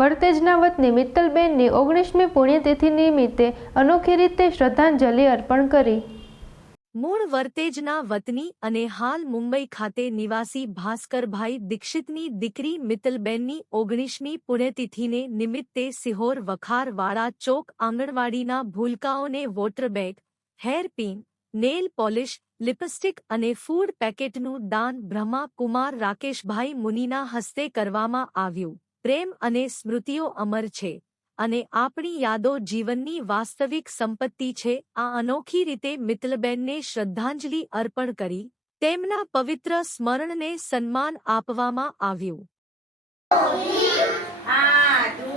વરતેજના વતની મિત્તલબેનની ઓગણીસમી પુણ્યતિથિ નિમિત્તે અનોખી રીતે શ્રદ્ધાંજલિ અર્પણ કરી. મૂળ વર્તેજના વતની અને હાલ મુંબઈ ખાતે નિવાસી ભાસ્કરભાઈ દીક્ષિતની દીકરી મિત્તલબેનની ઓગણીસમી પુણ્યતિથિને નિમિત્તે સિહોર વખારવાળા ચોક આંગણવાડીના ભૂલકાઓને water bag hairpin nail polish, lipstick અને ફૂડ પેકેટનું દાન બ્રહ્મા કુમાર રાકેશભાઈ મુનિના હસ્તે કરવામાં આવ્યું. પ્રેમ અને સ્મૃતિઓ અમર છે અને આપણી યાદો જીવનની વાસ્તવિક સંપત્તિ છે. આ અનોખી રીતે મિત્તલબેનને શ્રદ્ધાંજલિ અર્પણ કરી તેમના પવિત્ર સ્મરણને સન્માન આપવામાં આવ્યું. આદુ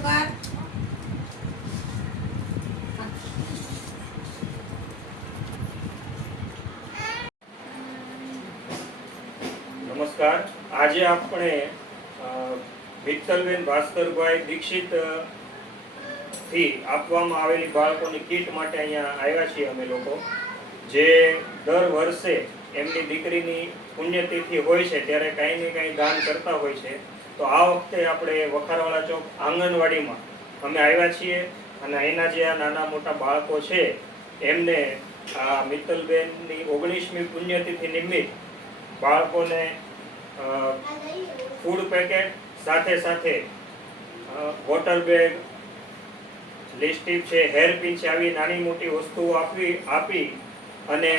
ઊંચું નમસ્કાર. આજે આપણે મિત્તલબેન ભાસ્કરભાઈ દીક્ષિતથી આપવામાં આવેલી બાળકોની કીટ માટે અહીંયા આવ્યા છીએ અમે લોકો. જે દર વર્ષે એમની દીકરીની પુણ્યતિથિ હોય છે, ત્યારે કાંઈ ને કાંઈ દાન કરતા હોય છે. તો આ વખતે આપણે વખારવાળા ચોક આંગણવાડીમાં અમે આવ્યા છીએ અને અહીંના જે નાના મોટા બાળકો છે, એમને આ મિત્તલબેનની ઓગણીસમી પુણ્યતિથિ નિમિત્ત બાળકોને ફૂડ પેકેટ સાથે સાથે વોટર બેગ લિપસ્ટિક છે હેરપિન છે, આવી નાની મોટી વસ્તુઓ આપવી, આપી અને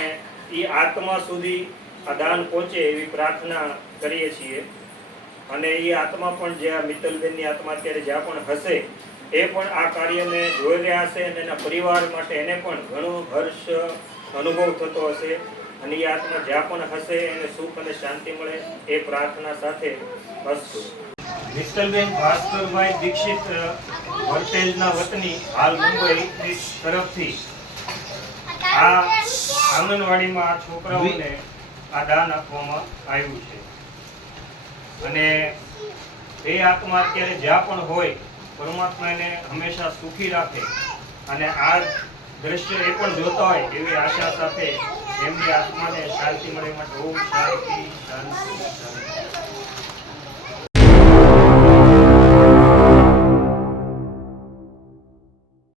એ આત્મા સુધી આ દાન પહોંચે એવી પ્રાર્થના કરીએ છીએ. અને એ આત્મા પણ જે આ મિત્તલબેનની આત્મા અત્યારે જ્યાં પણ હશે એ પણ આ કાર્યને જોઈ રહ્યા હશે અને એના પરિવાર માટે એને પણ ઘણો હર્ષ અનુભવ થતો હશે. અને એ આત્મા જ્યાં પણ હશે એને સુખ અને શાંતિ મળે એ પ્રાર્થના સાથે અસ્તુ મિત્તલબેન ભાસ્કરભાઈ દીક્ષિત અ, વતની હાલ મુંબઈ તરફથી આ આંગણવાડીમાં આ છોકરાઓને આ દાન આપવામાં આવ્યું છે. અને એ આત્મા અત્યારે જ્યાં પણ હોય, પરમાત્મા એને હંમેશા સુખી રાખે. અને આ દ્રશ્ય એ પણ જોતા હોય એવી આશા સાથે એમની આત્માને શાંતિ મળે માટે ઓમ શાંતિ શાંતિ શાંતિ.